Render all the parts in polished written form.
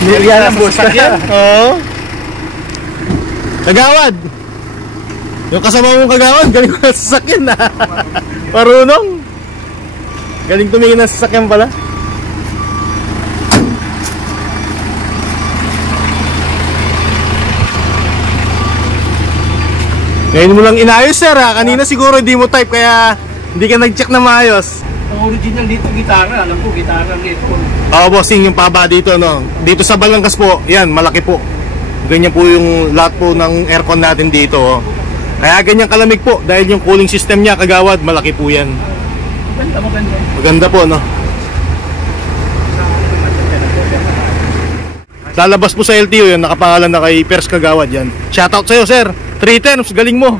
Niliyan ang boss yan. Oo. Kagawad. Yung kasama mong kagawad, galing ko na sasakyan na. Marunong. Galing tumingin na sasakyan pala. Ngayon mo lang inayos, sir, ha? Kanina siguro hindi mo type kaya hindi ka nag-check na maayos. Ang original dito, gitara. Alam ko, gitara dito. Oo, bossing, yung paba dito, no? Dito sa Balangkas po, yan, malaki po. Ganyan po yung lahat po ng aircon natin dito, oh. Kaya ganyan kalamig po dahil yung cooling system niya, kagawad, malaki po yan. Maganda, maganda. Maganda po, no? Lalabas po sa LTO yan, nakapangalan na kay Pers Kagawad yan. Shoutout sa'yo, sir. 310, galing mo.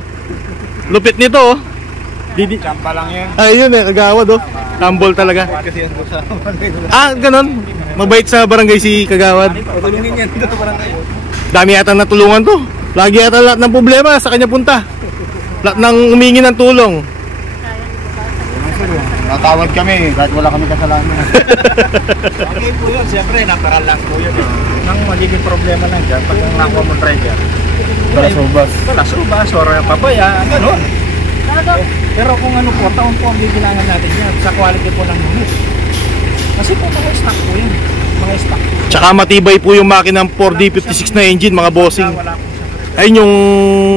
Lupit nito, oh. Champa lang yan. Ayun eh, Kagawad, oh. Tambol talaga. Kasi yan po sa Ah, ganun. Mabait sa barangay si Kagawad. Tulungin yan dito sa barangay. Dami yata natulungan to. Lagi yata lahat ng problema sa kanya punta. Lahat ng humingi ng tulong. Natawag kami kahit wala kami kasalanan. Okay po yun, siyempre natural lang po yun. Nang magiging problema lang dyan, pag yung nakuha mo driver, wala subas, or papaya, gano'n. Pero kung ano po, taon po ang bibilangan natin yan sa quality po ng lumis. Kasi po mga stock po yan, mga stock. Tsaka matibay po yung makinang 4D56 na engine, mga bossing. Ayun yung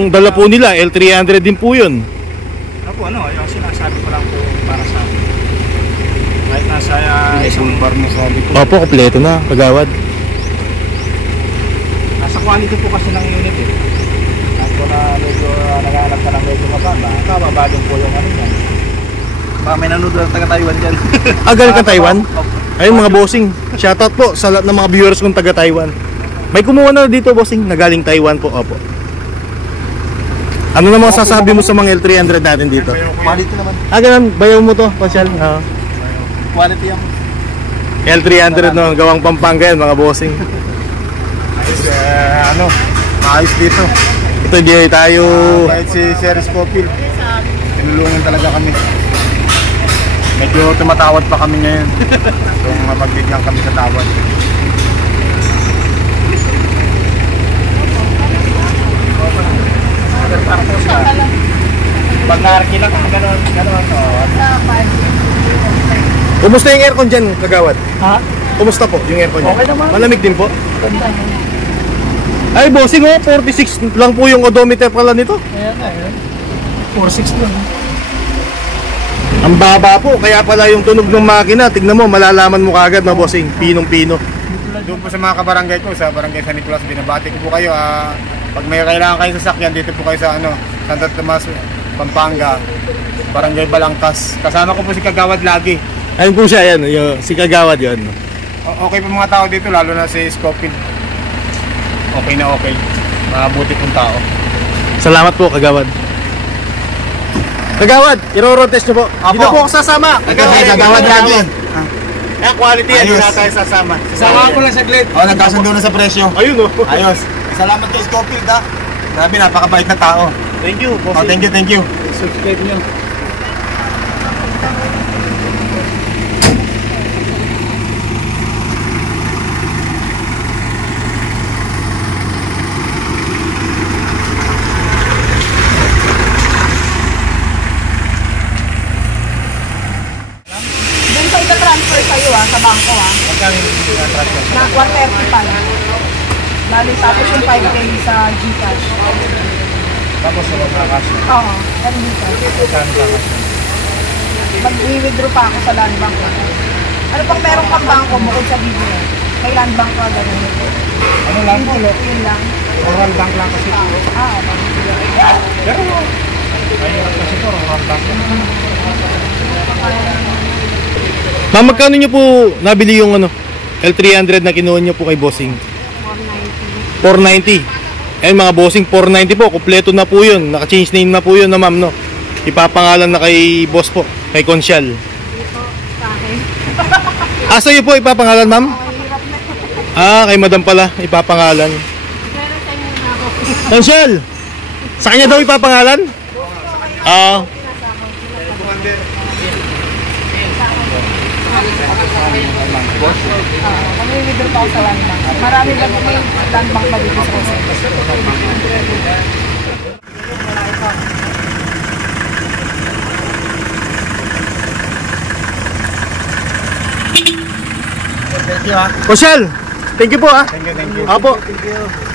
dala po nila, L300 din po yun. Ako ano, yung sinasabi ko lang po para sa akin. Kahit nasa isang bar mo sabi ko. Opo, kompleto na, Kagawad. Nasa quality po kasi ng unit eh. At kung na medyo nag-aanap ka ng medyo mababa din po yung ano yan. Baka may nanood na taga-Taiwan dyan. Ah, galing ka Taiwan? Ayun mga bossing, shoutout po sa lahat ng mga viewers kong taga-Taiwan. May kumuha na dito, bossing, na galing Taiwan po. Opo. Ano namang sasabi mo sa mga L300 natin dito? Quality naman. Ah, ganun, bayaw mo to, pasyal. Quality yung L300 no, gawang Pampanga yan, mga bossing. ayos, ano, maayos dito. Ito di tayo. Kahit si Sir Scofield, tinulungan talaga kami. Medyo tumatawad pa kami ngayon. Kung magbigyan kami sa tawad. Pag naarki lang kung gano'n, Kumusta yung aircon dyan, Kagawad? Ha? Kumusta po yung aircon dyan? Okay naman. Malamig din po? Ay, bossing, oh, 46 lang po yung odometer pala nito. Ayan na, ayan. 4.6 lang. Ang baba po, kaya pala yung tunog ng makina, tignan mo, malalaman mo kagad na bossing, pinong-pino. Doon po sa mga kabarangay ko, sa barangay San Nicolas, binabati ko po kayo. Pag may kailangan kayo sa sakyan, dito po kayo sa Santo Tomas, Pampanga, Barangay Balangkas. Kasama ko po si Kagawad lagi. Ayun po siya, yan, si Kagawad yun. Okay po mga tao dito, lalo na si Scofield. Okay na okay. Mabuti pong tao. Salamat po, Kagawad. Kagawad, iro-road test nyo po. Apo. Dito po ako sasama. Kagawad lagi. Ayan, quality yan, hindi Ayos. na tayo sasama. Sasama ko lang saglit. Nagkasundo na sa presyo. Ayun, oh. Ayos. Salamat kay Scofield ha. Grabe, napakabait na tao. Thank you, bossing. Thank you, thank you. Subscribe nyo. Doon pa ita-transfer sa'yo sa bangko Magkano yung transfer? na 135. Bali tapos yung 5K sa GCash. Tapos sa mga cash. Oo, pero GCash. Magkano ka cash? Mag-withdraw pa ako sa land bank. Ano pang meron pang bangko bukod sa video? May land bank ka ganun. Ano lang po? Yun lang. Oral bank lang kasi. Ah, okay. Pero, mahirap kasi po, oral bank. Ma'am, magkano nyo po nabili yung L300 na kinuha nyo po kay bossing? 490. Ayun mga bossing, 490 po. Kompleto na po yun. Naka-change name na po yun na ma'am, no? Ipapangalan na kay boss po, kay Consyal. Ah, sa'yo po ipapangalan, ma'am? Ah, kay madam pala, ipapangalan. Consyal! Sa kanya daw ipapangalan? Ah. mag-withdraw pa ako sa land bank. Marami ba may land bank ba dito sa Jose? Thank you ha. Rochelle, thank you po ah. Thank you. Apo. Thank you.